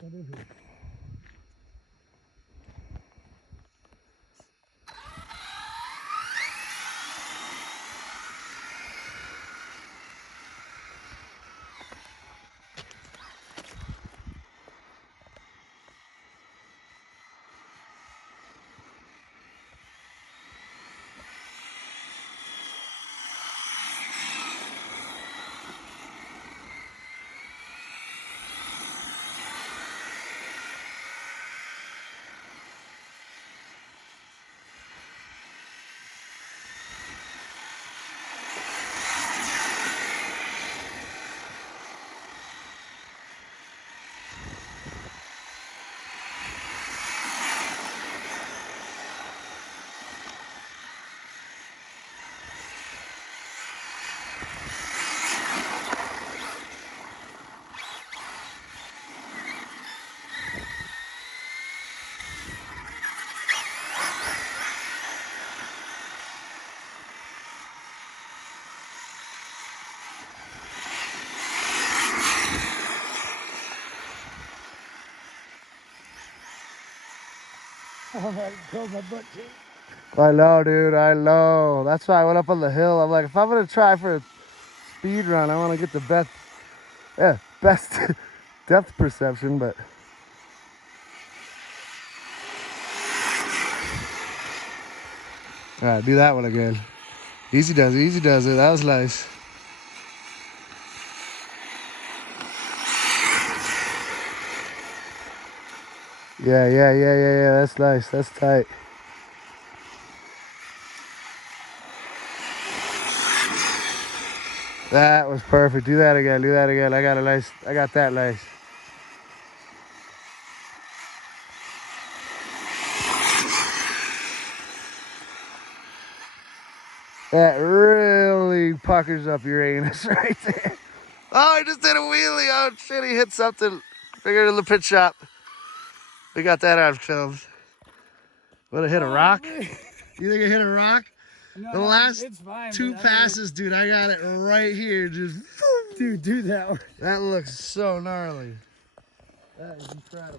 What is it? Oh, that killed my butt too. I know, dude. I know. That's why I went up on the hill. I'm like, if I'm gonna try for a speed run, I want to get the best depth perception. But all right, do that one again. Easy does it. Easy does it. That was nice. Yeah. That's nice. That's tight. That was perfect. Do that again. Do that again. I got that nice. That really puckers up your anus right there. Oh, he just did a wheelie. Oh, shit, he hit something. Figured in the pit shop. We got that on film. Would it hit a rock? Man. You think it hit a rock? No, The last it's fine, two but passes, dude, I got it right here. Just, dude, do that one. that looks so gnarly. That is incredible.